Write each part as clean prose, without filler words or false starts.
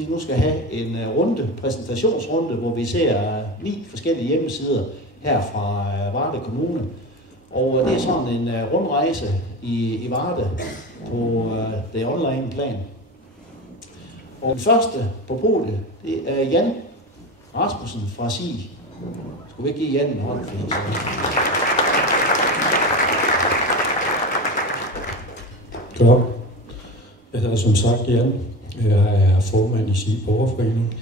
vi nu skal have en præsentationsrunde, hvor vi ser 9 forskellige hjemmesider her fra Varde Kommune. Og det er sådan en rundrejse i Varde på det online plan. Og den første på podiet, det er Jan Rasmussen fra SIG. Skulle vi ikke give Jan en hånd? Godt. Jeg hedder som sagt Jan. Jeg er formand i SIG Borgerforening.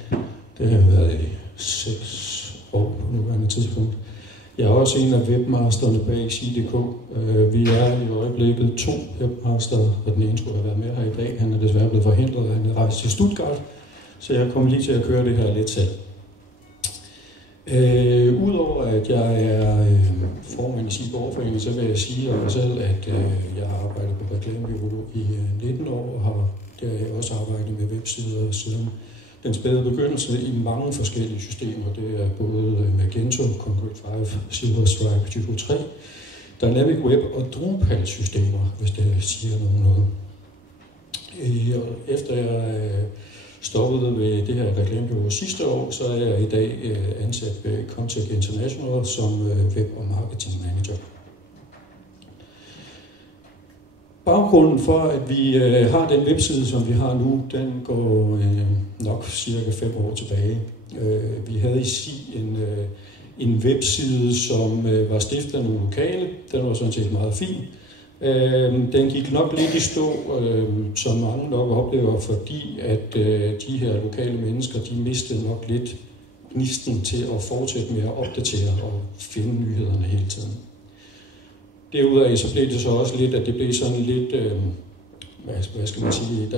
Det har været i 6 år på nuværende tidspunkt. Jeg er også en af webmasterne bag SIG.dk. Vi er i øjeblikket 2 webmastere, og den ene skulle have været med her i dag. Han er desværre blevet forhindret, han er rejst til Stuttgart, så jeg kommer lige til at køre det her lidt selv. Udover at jeg er formand i SIG Borgerforening, så vil jeg sige om mig selv, at jeg har arbejdet på reklamebureau i 19 år, og har også arbejdet med websider siden den spæde begyndelse i mange forskellige systemer. Det er både Magento, Concrete 5, Silverstripe, Typo 3, Dynamic Web og Drupal-systemer, hvis det siger nogen noget. Efter jeg stoppede ved det her reklamebureau sidste år, så er jeg i dag ansat ved Contact International som web- og marketing manager. Baggrunden for, at vi har den webside, som vi har nu, den går nok cirka 5 år tilbage. Vi havde i SIG en webside, som var stiftet af nogle lokale. Den var sådan set meget fin. Den gik nok lidt i stå, som mange nok oplever, fordi at de her lokale mennesker, de mistede nok lidt gnisten til at fortsætte med at opdatere og finde nyhederne hele tiden. Derudaf så blev det så også lidt, at det blev sådan lidt, hvad skal man sige,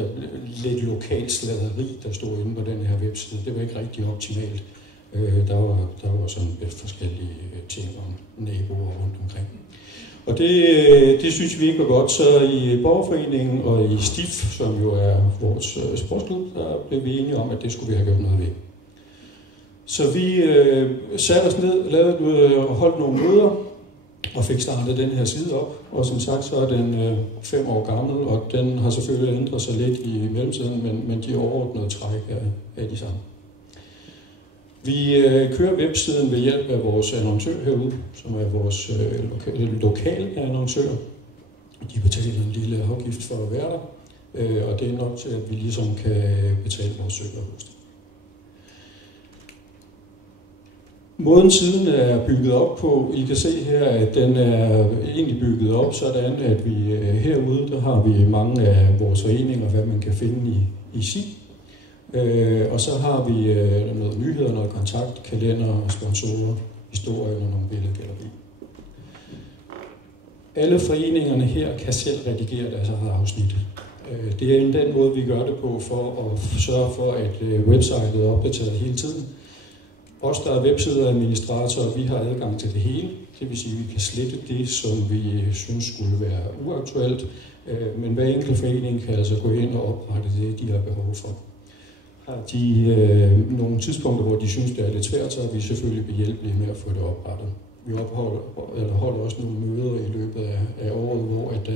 lidt lokalt sladeri, der stod inde på den her webside. Det var ikke rigtig optimalt. Der var sådan lidt forskellige ting om naboer rundt omkring. Og det synes vi ikke var godt, så i Borgerforeningen og i STIF, som jo er vores sportsklub, der blev vi enige om, at det skulle vi have gjort noget ved. Så vi satte os ned, holdt nogle møder og fik startet den her side op. Og som sagt, så er den 5 år gammel, og den har selvfølgelig ændret sig lidt i mellemtiden, men de overordnede træk er de samme. Vi kører websiden ved hjælp af vores annoncør herude, som er vores lokale annoncør. De betaler en lille afgift for at være der, og det er nok til, at vi ligesom kan betale vores søgerhost. Måden siden er bygget op på, I kan se her, at den er egentlig bygget op sådan, at vi herude, der har vi mange af vores foreninger, hvad man kan finde i SIG. Og så har vi noget nyheder, noget kontakt, kalender, sponsorer, historier og nogle billedgalleri. Alle foreningerne her kan selv redigere deres afsnit. Det er den måde, vi gør det på for at sørge for, at websitet er opdateret hele tiden. Os, der er websideadministratorer, vi har adgang til det hele. Det vil sige, at vi kan slette det, som vi synes skulle være uaktuelt. Men hver enkelt forening kan altså gå ind og oprette det, de har behov for. Har de nogle tidspunkter, hvor de synes, det er lidt svært, så er vi selvfølgelig behjælpelige med at få det oprettet. Vi holder også nogle møder i løbet af året, hvor at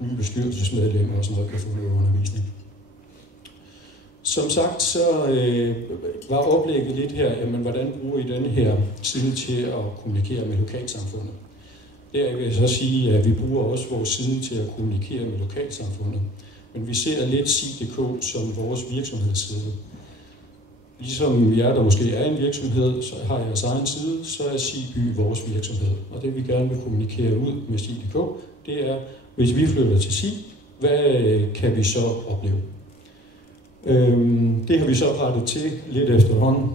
nye bestyrelsesmedlemmer og sådan noget kan få noget undervisning. Som sagt, så var oplægget lidt her, jamen, hvordan bruger I denne her side til at kommunikere med lokalsamfundet? Der vil jeg så sige, at vi bruger også vores side til at kommunikere med lokalsamfundet. Men vi ser lidt SIG.dk som vores virksomhedsside. Ligesom jer, der måske er en virksomhed, så har jeres egen side, så er SIG-by vores virksomhed. Og det vi gerne vil kommunikere ud med SIG.dk, det er, hvis vi flytter til SIG, hvad kan vi så opleve? Det har vi så rettet til lidt efterhånden.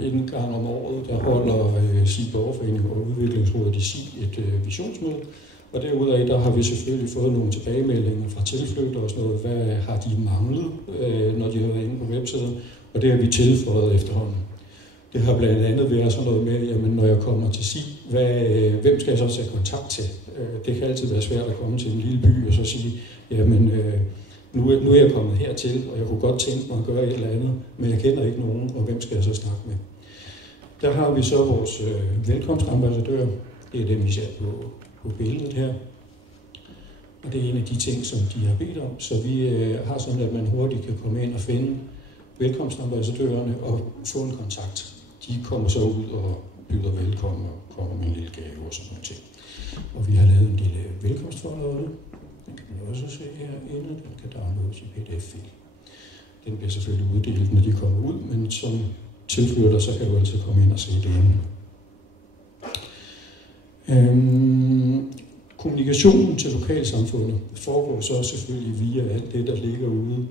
En gang om året, der holder SIG Borgerforening og Udviklingsrådet i SIG et visionsmøde. Og derudaf, der har vi selvfølgelig fået nogle tilbagemeldinger fra tilflyttere og sådan noget. Hvad har de manglet, når de har været inde på websiden? Og det har vi tilføjet efterhånden. Det har blandt andet været sådan noget med, jamen når jeg kommer til SIG, hvem skal jeg så tage kontakt til? Det kan altid være svært at komme til en lille by og så sige, jamen nu er jeg kommet hertil, og jeg kunne godt tænke mig at gøre et eller andet, men jeg kender ikke nogen, og hvem skal jeg så snakke med? Der har vi så vores velkomstambassadør. Det er dem, vi ser på billedet her. Og det er en af de ting, som de har bedt om. Så vi har sådan, at man hurtigt kan komme ind og finde velkomstambassadørerne og få en kontakt. De kommer så ud og byder velkommen og kommer med en lille gave og sådan noget ting. Og vi har lavet en lille velkomstforløjde. Den kan man også se herinde. Den kan downloades i PDF-fil. Den bliver selvfølgelig uddelt, når de kommer ud, men som tilflytter, så kan du altid komme ind og se det. Kommunikationen til lokalsamfundet foregår så selvfølgelig via alt det, der ligger ude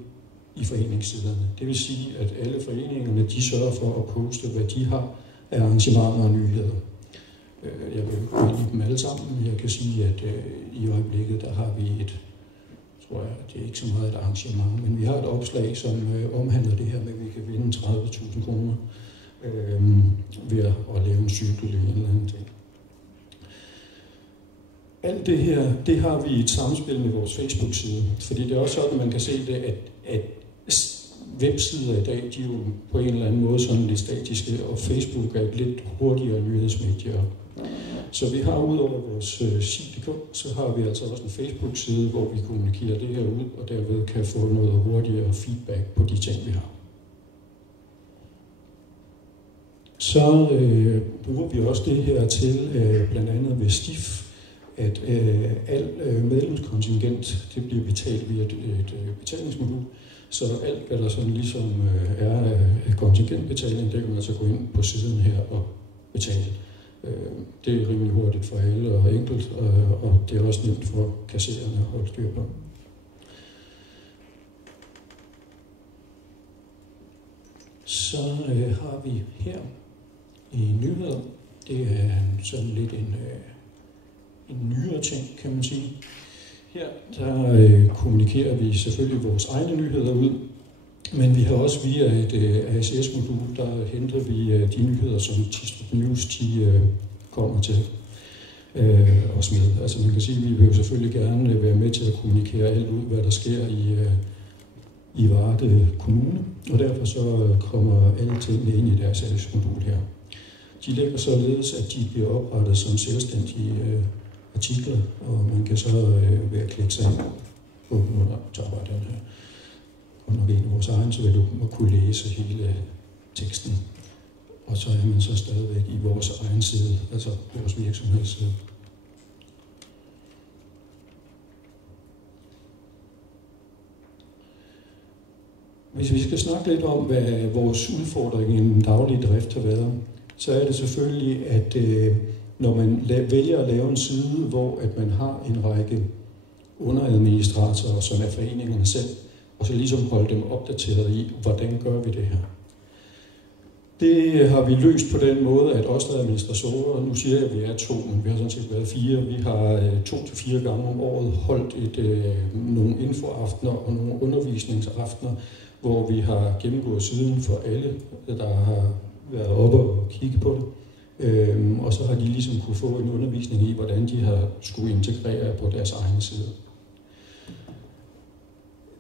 i foreningssiderne. Det vil sige, at alle foreningerne, de sørger for at poste, hvad de har af arrangementer og nyheder. Jeg vil gå ind i dem alle sammen. Jeg kan sige, at i øjeblikket, der har vi tror jeg, det er ikke så meget et arrangement, men vi har et opslag, som omhandler det her med, at vi kan vinde 30.000 kroner ved at lave en cykel eller en eller anden ting. Alt det her, det har vi i et samspil med vores Facebook-side, fordi det er også sådan, at man kan se det, at websider i dag, de er jo på en eller anden måde sådan lidt statiske, og Facebook er et lidt hurtigere nyhedsmedie. Så vi har udover vores side.dk, så har vi altså også en Facebook-side, hvor vi kommunikerer det her ud, og derved kan få noget hurtigere feedback på de ting, vi har. Så bruger vi også det her til, blandt andet ved STIF, at al medlemskontingent, det bliver betalt via et betalingsmodul. Så alt, hvad der sådan ligesom er kontingentbetaling, det kan man altså gå ind på siden her og betale. Det er rimelig hurtigt for alle og enkelt, og det er også nemt for kassererne at holde styr på. Så har vi her i nyheder, det er sådan lidt en nyere ting, kan man sige. Her der kommunikerer vi selvfølgelig vores egne nyheder ud, men vi har også via et ASS-modul, der henter vi de nyheder, som Tistrup News de kommer til os med. Altså man kan sige, at vi vil jo selvfølgelig gerne være med til at kommunikere alt ud, hvad der sker i Varde Kommune, og derfor så kommer alle tingene ind i deres ASS-modul her. De ligger således, at de bliver oprettet som selvstændige artikler, og man kan så ved at klikke sig ind på den her. Og når vi er i vores egen, så vil du kunne læse hele teksten. Og så er man så stadigvæk i vores egen side, altså vores virksomhedsside. Hvis vi skal snakke lidt om, hvad vores udfordring i den daglige drift har været, så er det selvfølgelig, at når man vælger at lave en side, hvor at man har en række underadministratorer, som er foreningerne selv, og så ligesom holde dem opdateret i, hvordan gør vi det her. Det har vi løst på den måde, at os der er administratorer, nu siger jeg, at vi er 2, men vi har sådan set været 4. Vi har 2 til 4 gange om året holdt nogle infoaftener og nogle undervisningsaftener, hvor vi har gennemgået siden for alle, der har været oppe og kigge på det. Og så har de ligesom kunne få en undervisning i, hvordan de har skulle integrere på deres egen side.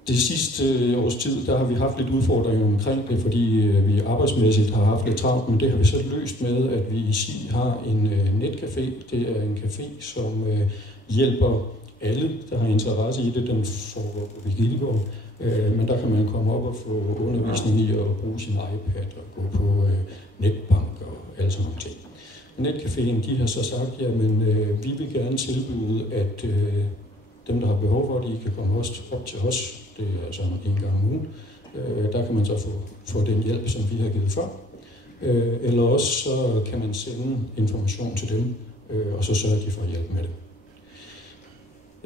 Det sidste års tid, der har vi haft lidt udfordringer omkring det, fordi vi arbejdsmæssigt har haft lidt travlt, men det har vi så løst med, at vi i SI har en netcafé. Det er en café, som hjælper alle, der har interesse i det. Den foregår på Vigilgaard, men der kan man komme op og få undervisning i at bruge sin iPad og gå på netbank og alle sådan nogle ting. Netcaféen, de har så sagt, jamen vi vil gerne tilbyde, at dem, der har behov for det, I kan komme også op til os. Det er altså en gang om ugen. Der kan man så få den hjælp, som vi har givet før. Eller også så kan man sende information til dem, og så sørger de for at hjælpe med det.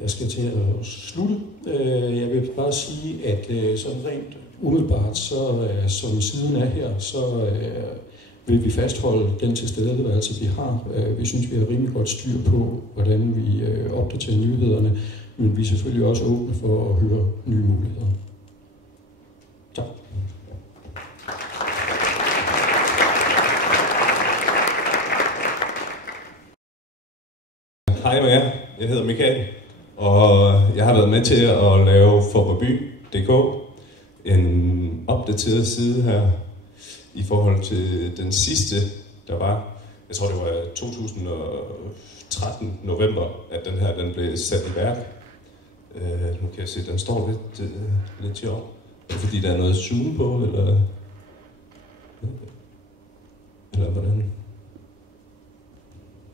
Jeg skal til at slutte. Jeg vil bare sige, at sådan rent umiddelbart, så som siden er her, så vil vi fastholde den tilstedeværelse, vi har. Vi synes, vi har rimelig godt styr på, hvordan vi opdaterer nyhederne, men vi er selvfølgelig også åbne for at høre nye muligheder. Tak. Hej med jer. Jeg hedder Michael, og jeg har været med til at lave Faaborgby.dk, en opdateret side her i forhold til den sidste, der var. Jeg tror, det var 2013 november, at den her den blev sat i værk. Nu kan jeg se, den står lidt til op. Fordi der er noget zoom på, eller hvordan?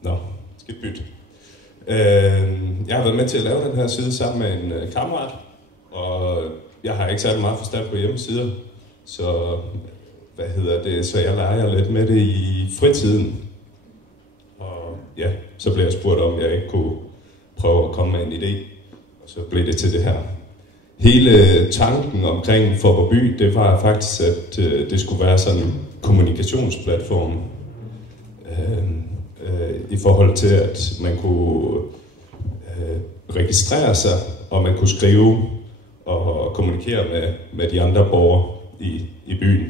Nå, skal bytte. Jeg har været med til at lave den her side sammen med en kammerat, og jeg har ikke særlig meget forstand på hjemmesider, så så jeg leger lidt med det i fritiden. Og ja, så blev jeg spurgt om jeg ikke kunne prøve at komme med en idé, og så blev det til det her. Hele tanken omkring Faaborg-By, det var faktisk, at det skulle være sådan en kommunikationsplatform i forhold til, at man kunne registrere sig, og man kunne skrive og kommunikere med de andre borgere i byen.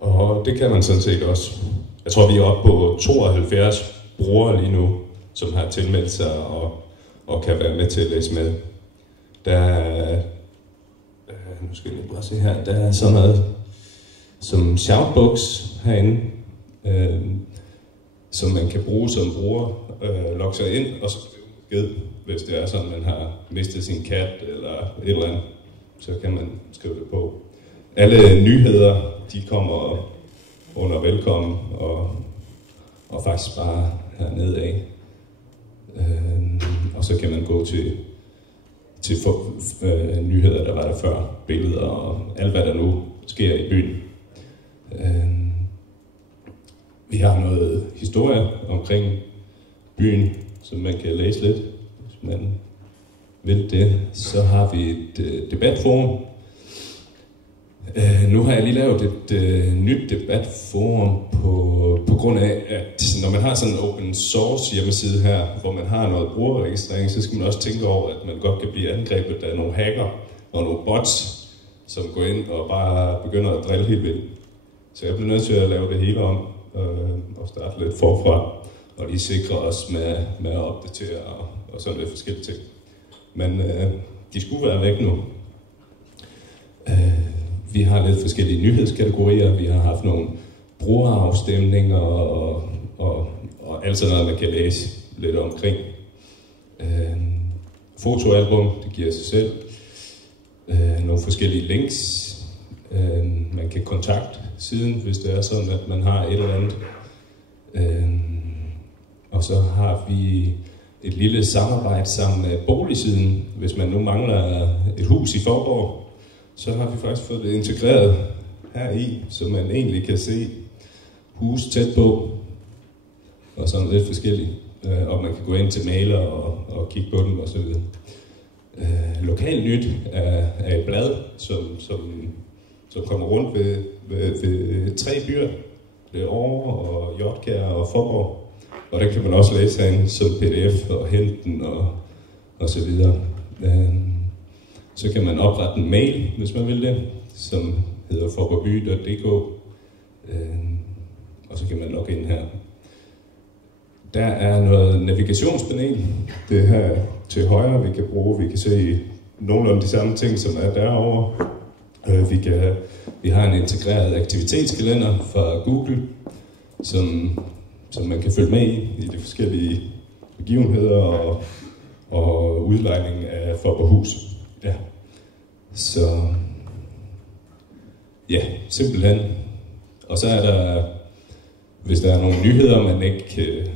Og det kan man sådan set også. Jeg tror, vi er oppe på 72 brugere lige nu, som har tilmeldt sig og kan være med til at læse med. Der er, nu skal jeg lige bare se her, der er sådan noget som shoutbox herinde, som man kan bruge som bruger, logge sig ind og skrive besked, hvis det er sådan, man har mistet sin kat eller et eller andet, så kan man skrive det på. Alle nyheder, de kommer under velkommen og faktisk bare hernede af. Og så kan man gå til nyheder, der var der før, billeder og alt, hvad der nu sker i byen. Vi har noget historie omkring byen, som man kan læse lidt, hvis man vil det. Så har vi et debatforum. Nu har jeg lige lavet et nyt debatforum på grund af, at når man har sådan en open source hjemmeside her, hvor man har noget brugerregistrering, så skal man også tænke over, at man godt kan blive angrebet af nogle hacker og nogle bots, som går ind og bare begynder at drille helt vildt. Så jeg bliver nødt til at lave det hele om og starte lidt forfra, og lige sikre os med at opdatere og sådan lidt forskellige ting. Men de skulle være væk nu. Vi har lidt forskellige nyhedskategorier, vi har haft nogle brugerafstemninger og alt sådan noget, man kan læse lidt omkring. Fotoalbum, det giver sig selv. Nogle forskellige links. Man kan kontakte siden, hvis det er sådan, at man har et eller andet. Og så har vi et lille samarbejde sammen med boligsiden. Hvis man nu mangler et hus i Faaborg, så har vi faktisk fået det integreret her i, så man egentlig kan se hus tæt på, og sådan lidt forskelligt. Og man kan gå ind til maler og kigge på dem og så videre. Lokal Nyt er et blad, som kommer rundt ved 3 byer. Det er Aarhus og Hjortkær og Faaborg. Og der kan man også læse herinde som pdf og hente den og så videre. Så kan man oprette en mail, hvis man vil det, som hedder faaborgby.dk. Og så kan man logge ind her. Der er noget navigationspanel. Det er her til højre, vi kan bruge. Vi kan se nogenlunde de samme ting, som er derovre. Vi har en integreret aktivitetskalender fra Google, som man kan følge med i de forskellige begivenheder og udlejning af Faaborghus. Ja. Så ja, simpelthen. Og så er der, hvis der er nogle nyheder, man ikke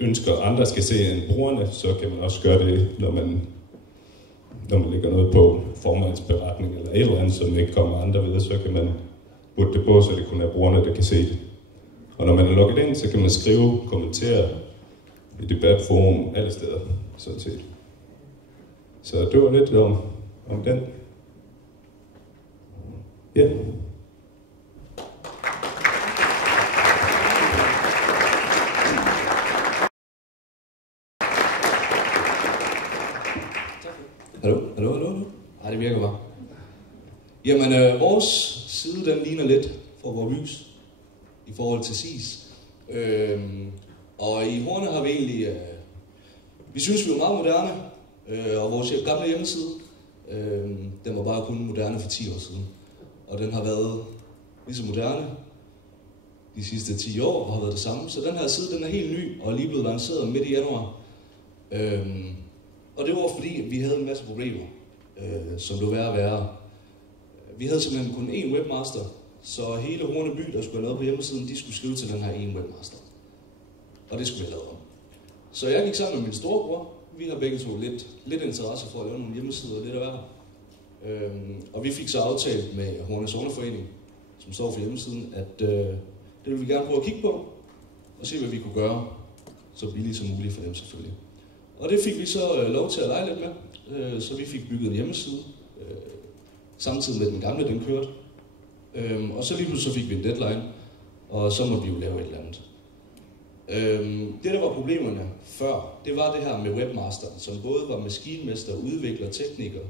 ønsker, andre skal se end brugerne, så kan man også gøre det, når man lægger noget på formandsberetning eller et eller andet, som ikke kommer andre ved, så kan man putte det på, så det kun er brugerne, der kan se det. Og når man er logget ind, så kan man skrive, kommentere i debatforum alle steder, sådan set. Så det var lidt om den. Ja. Hallo? Nej, det virker bare. Jamen, vores side, den ligner lidt Faaborg-Bys i forhold til SIS. Og i Horne har vi egentlig... vi synes, vi er meget moderne, og vores gamle hjemmeside, den var bare kun moderne for 10 år siden. Og den har været lige så moderne de sidste 10 år, og har været det samme. Så den her side, den er helt ny, og er lige blevet lanceret midt i januar. Og det var fordi, vi havde en masse problemer, som det var værd at være Vi havde simpelthen kun én webmaster, så hele Horneby, der skulle have noget på hjemmesiden, de skulle skrive til den her ene webmaster. Og det skulle vi lave om. Så jeg gik sammen med min storebror. Vi har begge to lidt interesse for at lave nogle hjemmesider lidt af hver. Og vi fik så aftalt med Horne Sogneforening, som står for hjemmesiden, at det ville vi gerne prøve at kigge på, og se, hvad vi kunne gøre så billigt som muligt for dem selvfølgelig. Og det fik vi så lov til at lege lidt med, så vi fik bygget en hjemmeside, samtidig med den gamle, den kørte. Og så lige pludselig så fik vi en deadline, og så måtte vi jo lave et eller andet. Det, der var problemerne før, det var det her med webmasteren, som både var maskinmester, udvikler, tekniker.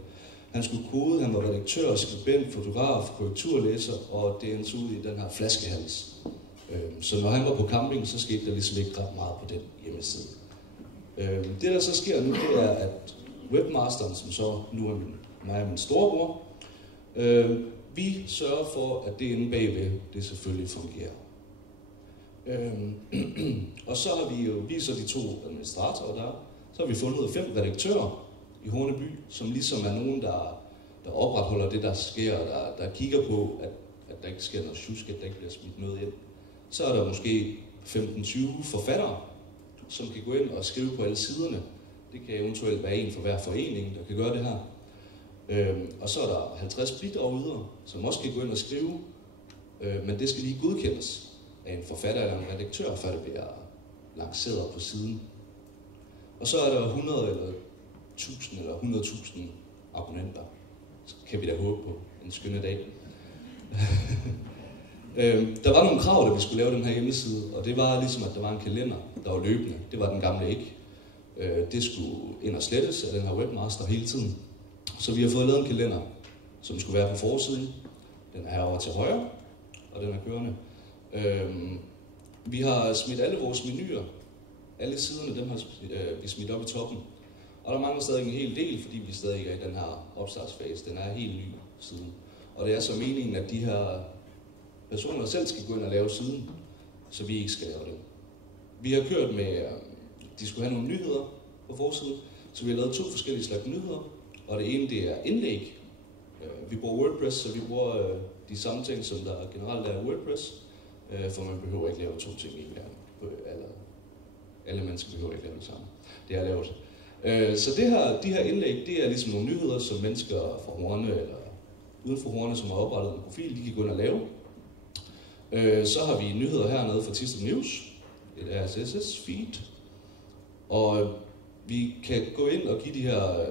Han skulle kode, han var redaktør, skribent, fotograf, korrekturlæser, og det endte ud i den her flaskehals. Så når han var på camping, så skete der ligesom ikke ret meget på den hjemmeside. Det, der så sker nu, det er, at webmasteren, som så nu er mig og min storebror, vi sørger for, at det inde bagved, det selvfølgelig fungerer. Og så har vi så de 2 administratorer der, så har vi fundet 5 redaktører i Horneby, som ligesom er nogen, der opretholder det, der sker, der kigger på, at der ikke sker noget sjusk, at der ikke bliver smidt noget ind. Så er der måske 15-20 forfattere, som kan gå ind og skrive på alle siderne. Det kan eventuelt være en for hver forening, der kan gøre det her. Og så er der 50 bidragydere, som også kan gå ind og skrive, men det skal lige godkendes af en forfatter eller en redaktør, før det bliver lanceret på siden. Og så er der 100 eller 1000 eller 100.000 abonnenter. Så kan vi da håbe på en skønne dag. Der var nogle krav, da vi skulle lave den her hjemmeside, og det var ligesom, at der var en kalender, der var løbende. Det var den gamle ikke. Det skulle ind og slettes af den her webmaster hele tiden. Så vi har fået lavet en kalender, som skulle være på forsiden. Den er over til højre, og den er kørende. Vi har smidt alle vores menuer, alle siderne, dem har vi smidt op i toppen. Og der mangler stadig en hel del, fordi vi stadig er i den her opstartsfase. Den er helt ny siden. Og det er så meningen, at de her personer selv skal gå ind og lave siden, så vi ikke skal lave det. Vi har kørt med, de skulle have nogle nyheder på forsiden, så vi har lavet 2 forskellige slags nyheder. Og det ene, det er indlæg. Vi bruger WordPress, så vi bruger de samme ting, som der generelt er WordPress, for man behøver ikke lave 2 ting i gang. Alle mennesker behøver ikke lave det samme. Det er lavet. Så de her indlæg, det er ligesom nogle nyheder, som mennesker fra Horne eller uden for Horne, som har oprettet en profil, de kan gå ind og lave. Så har vi nyheder hernede fra Thisted News, et RSS-feed, og vi kan gå ind og give de her.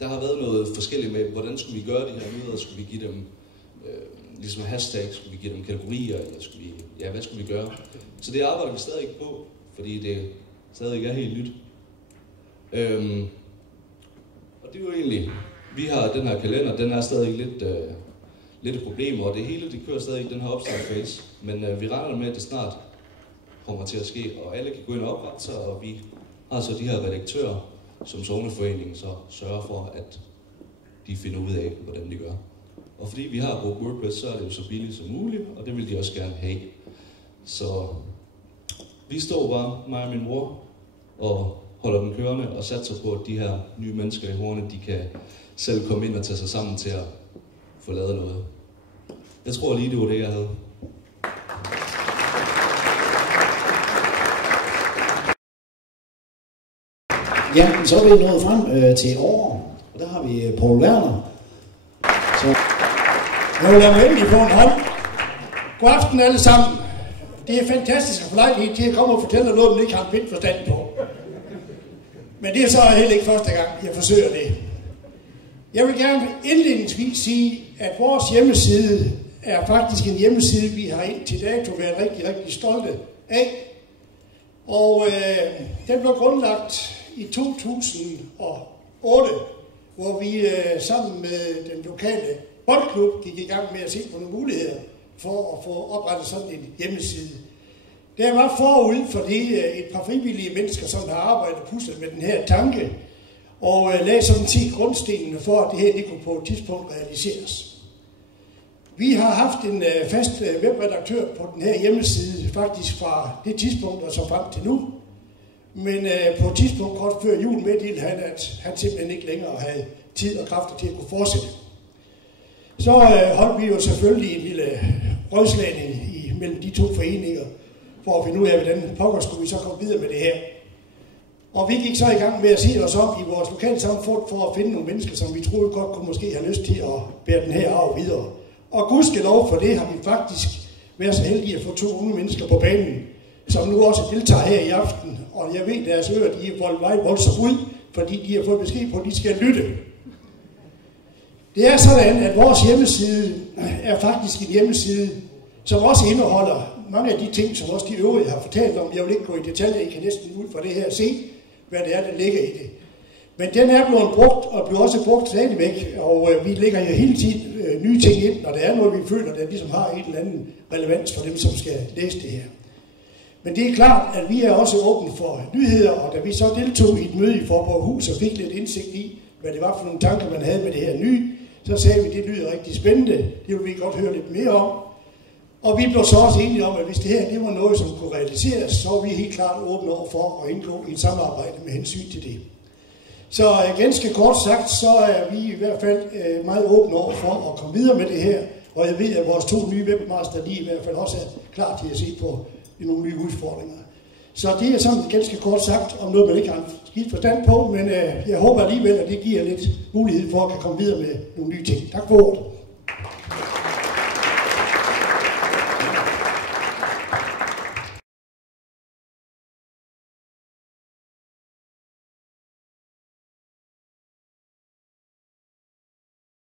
Der har været noget forskelligt med, hvordan skulle vi gøre de her nyheder? Skulle vi give dem ligesom hashtag? Skulle vi give dem kategorier? Eller skulle vi, hvad skulle vi gøre? Så det arbejder vi stadig ikke på, fordi det stadig ikke er helt nyt. Og det er jo egentlig, vi har den her kalender, den er stadig lidt et problem, og det hele det kører stadig i den her opstartsfase. Men vi regner med, at det snart kommer til at ske, og alle kan gå ind og oprette sig, og vi har så de her redaktører, som Sogneforeningen så sørger for, at de finder ud af, hvordan de gør. Og fordi vi har brugt WordPress, så er det jo så billigt som muligt, og det vil de også gerne have. Så vi står bare, mig og min bror, og holder den kørende og satser på, at de her nye mennesker i Horne, de kan selv komme ind og tage sig sammen til at få lavet noget. Jeg tror lige, det var det, jeg havde. Ja, så er vi nået frem til år, og der har vi Poul Werner. Så jeg vil lade mig endelig få en hånd. God aften alle sammen. Det er fantastisk at få lejlighed til at komme og fortælle noget, man ikke har en pind forstand på. Men det er så heller ikke første gang, jeg forsøger det. Jeg vil gerne indledningsvis sige, at vores hjemmeside er faktisk en hjemmeside, vi har indtil dato været rigtig, rigtig stolte af. Og den blev grundlagt i 2008, hvor vi sammen med den lokale boldklub gik i gang med at se på nogle muligheder for at få oprettet sådan en hjemmeside. Det var forud for det et par frivillige mennesker, som har arbejdet puslet med den her tanke, og lagde sådan 10 grundstenene for, at det her det kunne på et tidspunkt realiseres. Vi har haft en fast webredaktør på den her hjemmeside, faktisk fra det tidspunkt og så frem til nu. Men på et tidspunkt kort før jul meddelte han, at han simpelthen ikke længere havde tid og kræfter til at kunne fortsætte. så holdt vi jo selvfølgelig en lille rådslagning mellem de to foreninger, for at finde ud af, hvordan pokker skulle vi så komme videre med det her. Og vi gik så i gang med at se os op i vores lokale samfund for at finde nogle mennesker, som vi troede godt kunne måske have lyst til at bære den her arv videre. Og gudskelov for det har vi faktisk været så heldige at få 2 unge mennesker på banen, som nu også deltager her i aften. Og jeg ved, at deres ører de er voldt voldsomt ud, fordi de har fået besked på, at de skal lytte. Det er sådan, at vores hjemmeside er faktisk en hjemmeside, som også indeholder mange af de ting, som også de øvrige har fortalt om. Jeg vil ikke gå i detaljer, I kan næsten ud fra det her se, hvad det er, der ligger i det. Men den er blevet brugt, og bliver også brugt stadigvæk, og vi lægger jo hele tiden nye ting ind, når der er noget, vi føler, der ligesom har et eller andet relevans for dem, som skal læse det her. Men det er klart, at vi er også åbne for nyheder, og da vi så deltog i et møde i Forborghus og fik lidt indsigt i, hvad det var for nogle tanker, man havde med det her nye, så sagde vi, at det lyder rigtig spændende, det vil vi godt høre lidt mere om. Og vi blev så også enige om, at hvis det her det var noget, som kunne realiseres, så var vi helt klart åbne over for at indgå i et samarbejde med hensyn til det. Så ganske kort sagt, så er vi i hvert fald meget åbne over for at komme videre med det her, og jeg ved, at vores 2 nye webmaster lige i hvert fald også er klar til at se på nogle nye udfordringer. Så det er sådan ganske kort sagt om noget, man ikke har en skidt forstand på, men jeg håber alligevel, at det giver lidt mulighed for at kan komme videre med nogle nye ting. Tak for ordet.